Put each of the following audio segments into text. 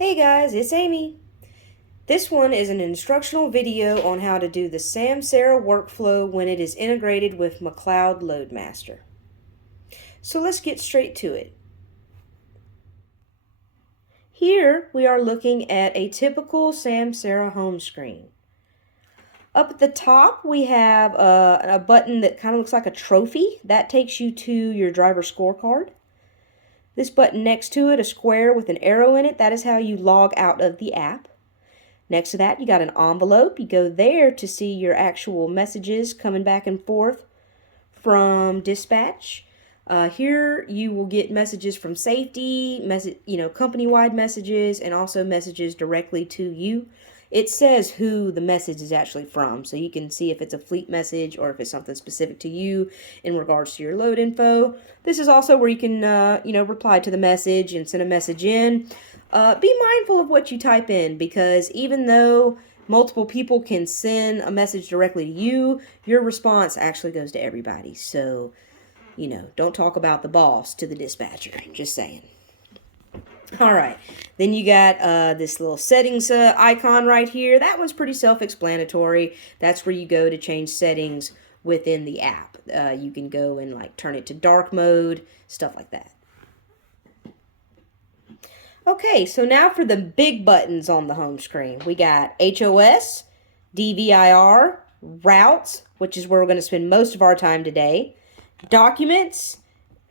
Hey guys, it's Amy. This one is an instructional video on how to do the Samsara workflow when it is integrated with McLeod Loadmaster. So let's get straight to it. Here we are looking at a typical Samsara home screen. Up at the top we have a button that kind of looks like a trophy. That takes you to your driver scorecard. This button next to it, a square with an arrow in it, that is how you log out of the app. Next to that, you got an envelope. You go there to see your actual messages coming back and forth from dispatch. Here you will get messages from safety, company-wide messages, and also messages directly to you. It says who the message is actually from, so you can see if it's a fleet message or if it's something specific to you in regards to your load info. This is also where you can, reply to the message and send a message in. Be mindful of what you type in, because even though multiple people can send a message directly to you, your response actually goes to everybody. So, don't talk about the boss to the dispatcher. Just saying. All right, then you got this little settings icon right here. That one's pretty self-explanatory. That's where you go to change settings within the app. You can go and turn it to dark mode, stuff like that. Okay, so now for the big buttons on the home screen. We got HOS, DVIR, routes, which is where we're going to spend most of our time today, documents,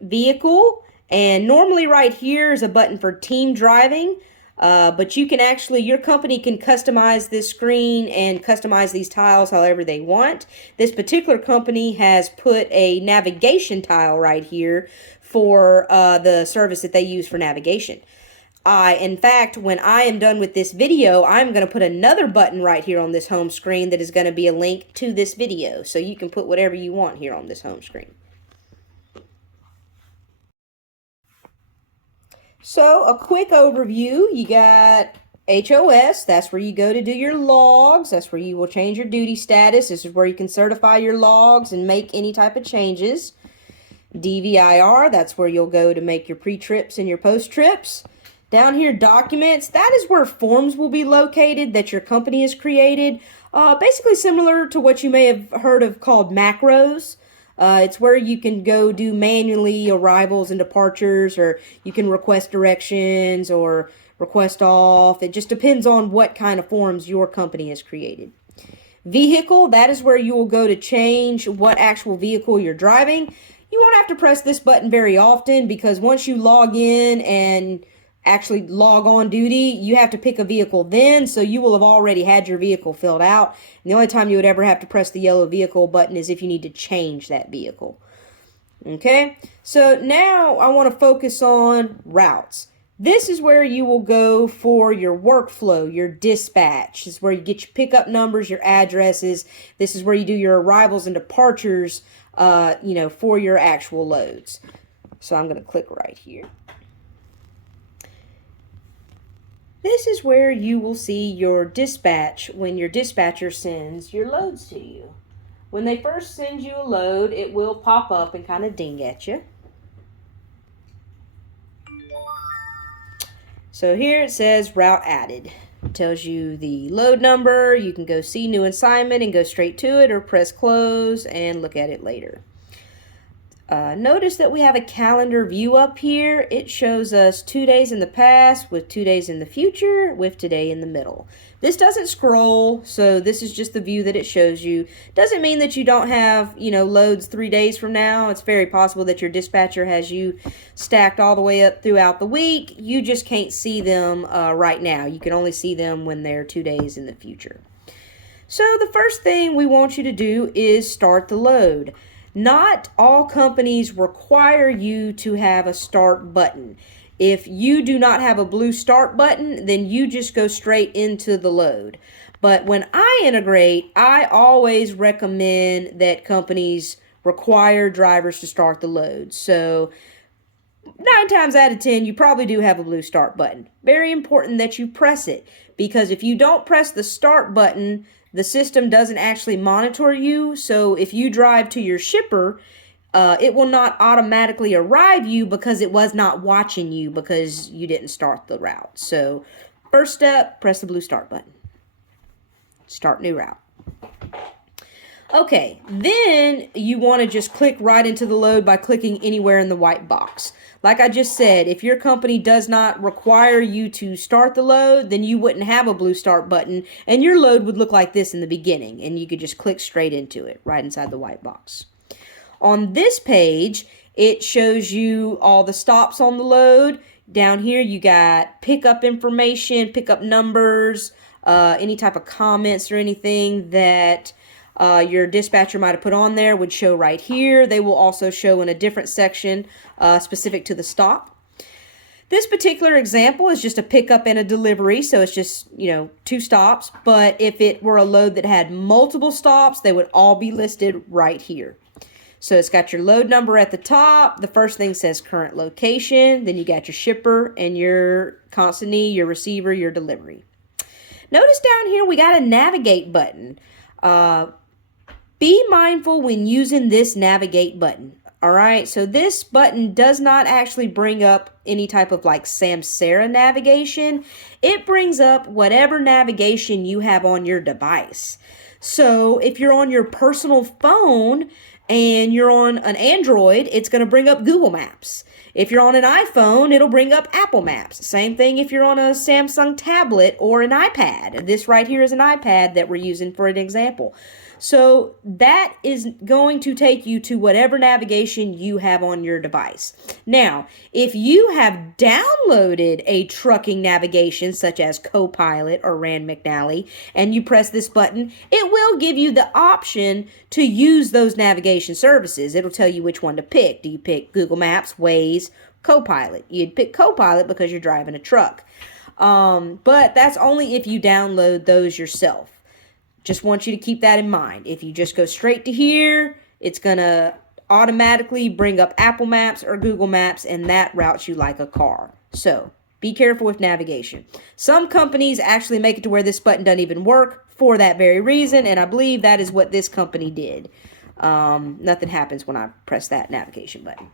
vehicle, and normally right here is a button for team driving, but you can actually, your company can customize this screen and customize these tiles however they want. This particular company has put a navigation tile right here for the service that they use for navigation. In fact, when I am done with this video, I'm going to put another button right here on this home screen that is going to be a link to this video. So you can put whatever you want here on this home screen. So a quick overview, you got HOS, that's where you go to do your logs. That's where you will change your duty status. This is where you can certify your logs and make any type of changes. DVIR, that's where you'll go to make your pre-trips and your post-trips. Down here, documents, that is where forms will be located that your company has created. Basically similar to what you may have heard of called macros. It's where you can go do manually arrivals and departures, or you can request directions or request off. It just depends on what kind of forms your company has created. Vehicle, that is where you will go to change what actual vehicle you're driving. You won't have to press this button very often, because once you log in and actually log on duty, you have to pick a vehicle then, so you will have already had your vehicle filled out. And the only time you would ever have to press the yellow vehicle button is if you need to change that vehicle. Okay, so now I want to focus on routes. This is where you will go for your workflow, your dispatch. This is where you get your pickup numbers, your addresses. This is where you do your arrivals and departures, for your actual loads. So I'm going to click right here. This is where you will see your dispatch when your dispatcher sends your loads to you. When they first send you a load, it will pop up and kind of ding at you. So here it says route added. It tells you the load number. You can go see new assignment and go straight to it, or press close and look at it later. Notice that we have a calendar view up here. It shows us 2 days in the past with 2 days in the future with today in the middle. This doesn't scroll, so this is just the view that it shows you. Doesn't mean that you don't have, loads 3 days from now. It's very possible that your dispatcher has you stacked all the way up throughout the week. You just can't see them right now. You can only see them when they're 2 days in the future. So the first thing we want you to do is start the load. Not all companies require you to have a start button. If you do not have a blue start button, then you just go straight into the load. But when I integrate, I always recommend that companies require drivers to start the load. So 9 times out of 10, you probably do have a blue start button. Very important that you press it, because if you don't press the start button, the system doesn't actually monitor you. So if you drive to your shipper, it will not automatically arrive you because it was not watching you because you didn't start the route. So First step, press the blue start button. Start new route. Okay, then you want to just click right into the load by clicking anywhere in the white box. Like I just said, if your company does not require you to start the load, then you wouldn't have a blue start button, and your load would look like this in the beginning, and you could just click straight into it, right inside the white box. On this page, it shows you all the stops on the load. Down here, you got pickup information, pickup numbers, any type of comments or anything that your dispatcher might have put on there would show right here. They will also show in a different section specific to the stop. This particular example is just a pickup and a delivery, so it's just, 2 stops. But if it were a load that had multiple stops, they would all be listed right here. So it's got your load number at the top. The first thing says current location. Then you got your shipper and your consignee, your receiver, your delivery. Notice down here we got a navigate button. Be mindful when using this navigate button. All right, so this button does not actually bring up any type of like Samsara navigation. It brings up whatever navigation you have on your device. So if you're on your personal phone and you're on an Android, it's going to bring up Google Maps. If you're on an iPhone, it'll bring up Apple Maps. Same thing if you're on a Samsung tablet or an iPad. This right here is an iPad that we're using for an example. So that is going to take you to whatever navigation you have on your device. Now, if you have downloaded a trucking navigation such as Copilot or Rand McNally and you press this button, it will give you the option to use those navigation services. It'll tell you which one to pick. Do you pick Google Maps, Waze, Copilot? You'd pick Copilot because you're driving a truck. But that's only if you download those yourself. Just want you to keep that in mind. If you just go straight to here, it's going to automatically bring up Apple Maps or Google Maps, and that routes you like a car. So be careful with navigation. Some companies actually make it to where this button doesn't even work for that very reason, and I believe that is what this company did. Nothing happens when I press that navigation button.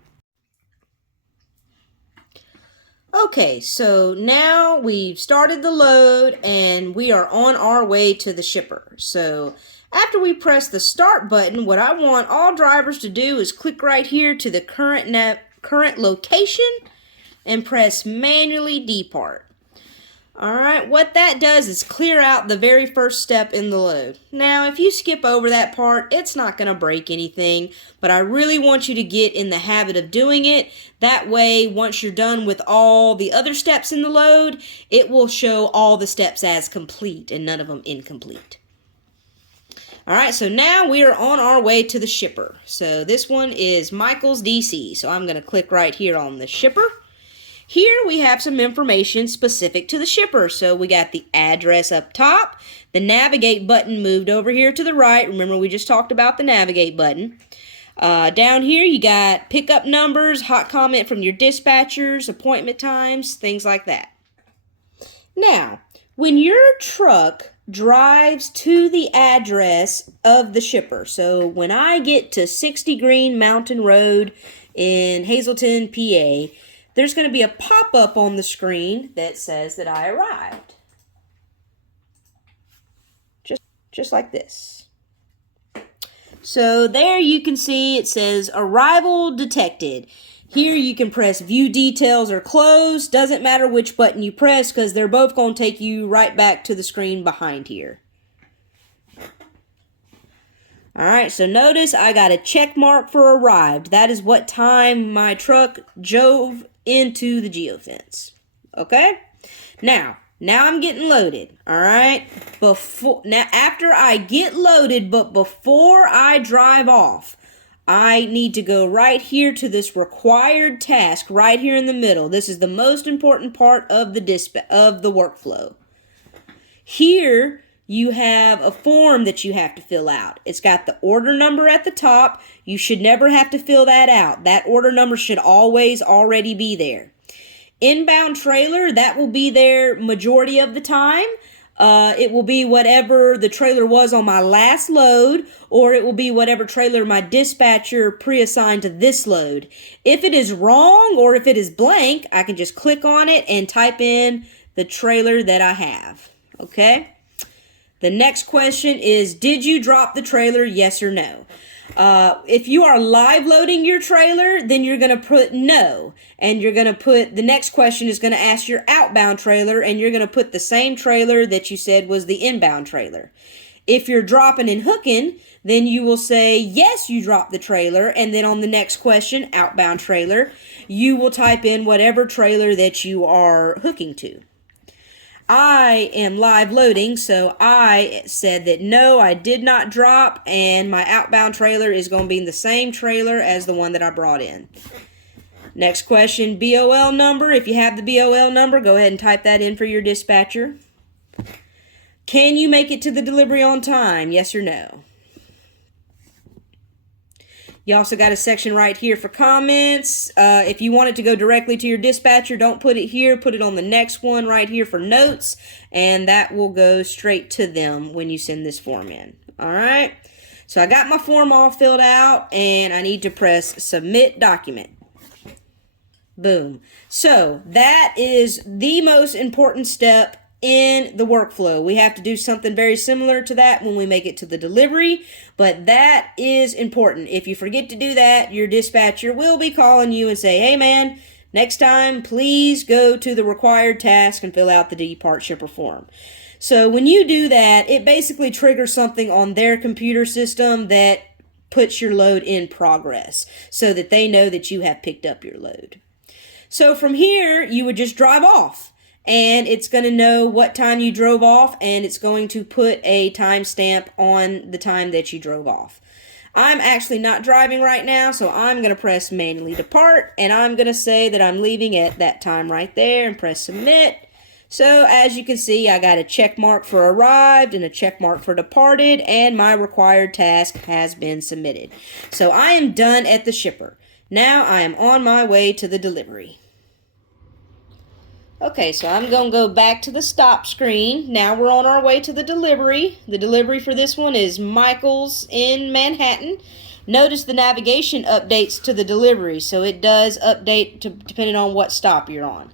Okay, so now we've started the load and we are on our way to the shipper. So after we press the start button, what I want all drivers to do is click right here to the current location and press manually depart. Alright, what that does is clear out the very first step in the load. Now, if you skip over that part, it's not going to break anything, but I really want you to get in the habit of doing it. That way, once you're done with all the other steps in the load, it will show all the steps as complete and none of them incomplete. Alright, so now we are on our way to the shipper. So this one is Michael's DC, so I'm going to click right here on the shipper. Here we have some information specific to the shipper. So we got the address up top, the navigate button moved over here to the right. Remember, we just talked about the navigate button. Down here you got pickup numbers, hot comment from your dispatchers, appointment times, things like that. Now, when your truck drives to the address of the shipper, so when I get to 60 Green Mountain Road in Hazleton, PA, there's going to be a pop-up on the screen that says that I arrived. Just like this. So there you can see it says arrival detected. Here you can press view details or close. Doesn't matter which button you press because they're both going to take you right back to the screen behind here. Alright, so notice I got a check mark for arrived. That is what time my truck drove into the geofence. Okay? Now I'm getting loaded. Alright? Now after I get loaded, but before I drive off, I need to go right here to this required task right here in the middle. This is the most important part of the workflow. Here you have a form that you have to fill out. It's got the order number at the top. You should never have to fill that out. That order number should always already be there. Inbound trailer, that will be there majority of the time. It will be whatever the trailer was on my last load, or it will be whatever trailer my dispatcher pre-assigned to this load. If it is wrong or if it is blank, I can just click on it and type in the trailer that I have. Okay? The next question is, did you drop the trailer, yes or no? If you are live loading your trailer, then you're going to put no. And you're going to put, the next question is going to ask your outbound trailer, and you're going to put the same trailer that you said was the inbound trailer. If you're dropping and hooking, then you will say, yes, you dropped the trailer. And then on the next question, outbound trailer, you will type in whatever trailer that you are hooking to. I am live loading, so I said that no, I did not drop, and my outbound trailer is going to be in the same trailer as the one that I brought in. Next question, BOL number. If you have the BOL number, go ahead and type that in for your dispatcher. Can you make it to the delivery on time, yes or no? You also got a section right here for comments. If you want it to go directly to your dispatcher, don't put it here. Put it on the next one right here for notes, and that will go straight to them when you send this form in. All right? So I got my form all filled out, and I need to press Submit Document. Boom. So that is the most important step in the workflow. We have to do something very similar to that when we make it to the delivery, but that is important. If you forget to do that, your dispatcher will be calling you and say, hey man, next time please go to the required task and fill out the depart shipper form. So when you do that, it basically triggers something on their computer system that puts your load in progress so that they know that you have picked up your load. So from here, you would just drive off. And it's going to know what time you drove off, and it's going to put a timestamp on the time that you drove off. I'm actually not driving right now, so I'm going to press manually depart, and I'm going to say that I'm leaving at that time right there and press submit. So as you can see, I got a check mark for arrived and a check mark for departed, and my required task has been submitted. So I am done at the shipper. Now I am on my way to the delivery. Okay, so I'm going to go back to the stop screen. Now we're on our way to the delivery. The delivery for this one is Michael's in Manhattan. Notice the navigation updates to the delivery, so it does update depending on what stop you're on.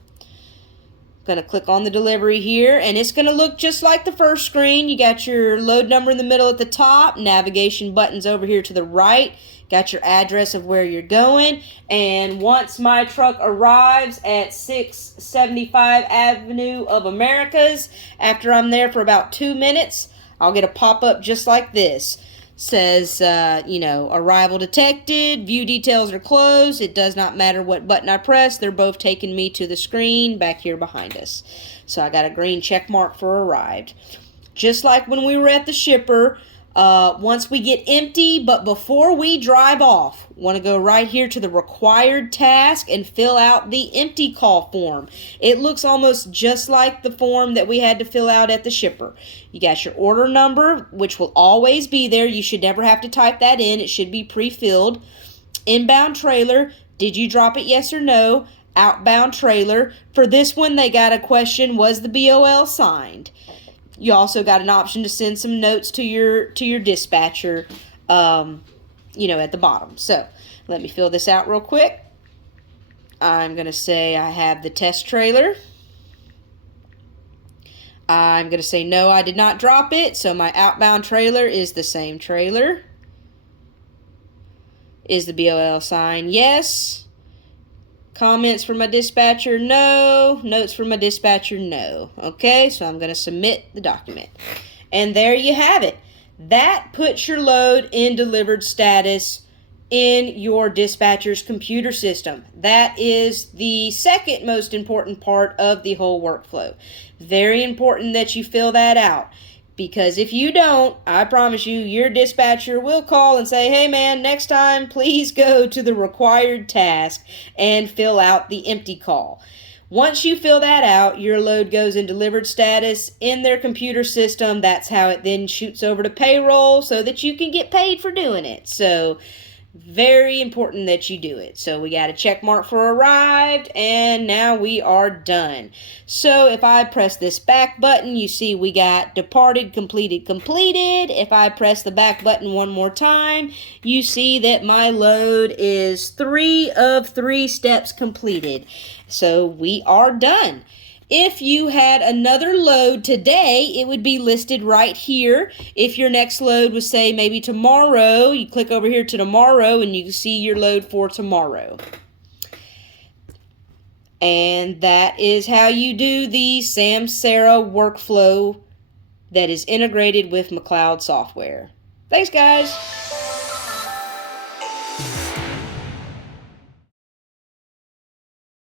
Going to click on the delivery here, and it's going to look just like the first screen. You got your load number in the middle at the top, navigation buttons over here to the right. Got your address of where you're going, and once my truck arrives at 675 Avenue of Americas, after I'm there for about 2 minutes, I'll get a pop-up just like this. Says, arrival detected, view details are closed. It does not matter what button I press. They're both taking me to the screen back here behind us. So I got a green check mark for arrived. Just like when we were at the shipper, once we get empty, but before we drive off, want to go right here to the required task and fill out the empty call form. It looks almost just like the form that we had to fill out at the shipper. You got your order number, which will always be there. You should never have to type that in. It should be pre-filled. Inbound trailer, did you drop it, yes or no? Outbound trailer. For this one, they got a question, was the BOL signed? You also got an option to send some notes to your dispatcher, at the bottom. So let me fill this out real quick. I'm going to say I have the test trailer. I'm going to say no, I did not drop it. So my outbound trailer is the same trailer. Is the BOL sign? Yes. Comments from my dispatcher, no. Notes from my dispatcher, no. Okay, so I'm going to submit the document. And there you have it. That puts your load in delivered status in your dispatcher's computer system. That is the second most important part of the whole workflow. Very important that you fill that out. Because if you don't, I promise you, your dispatcher will call and say, hey man, next time please go to the required task and fill out the empty call. Once you fill that out, your load goes in delivered status in their computer system. That's how it then shoots over to payroll so that you can get paid for doing it. So very important that you do it. So we got a check mark for arrived, and now we are done. So if I press this back button, you see we got departed, completed, completed. If I press the back button one more time, you see that my load is 3 of 3 steps completed. So we are done. If you had another load today, it would be listed right here. If your next load was, say, maybe tomorrow, you click over here to tomorrow and you can see your load for tomorrow. And that is how you do the Samsara workflow that is integrated with McCloud software. Thanks, guys.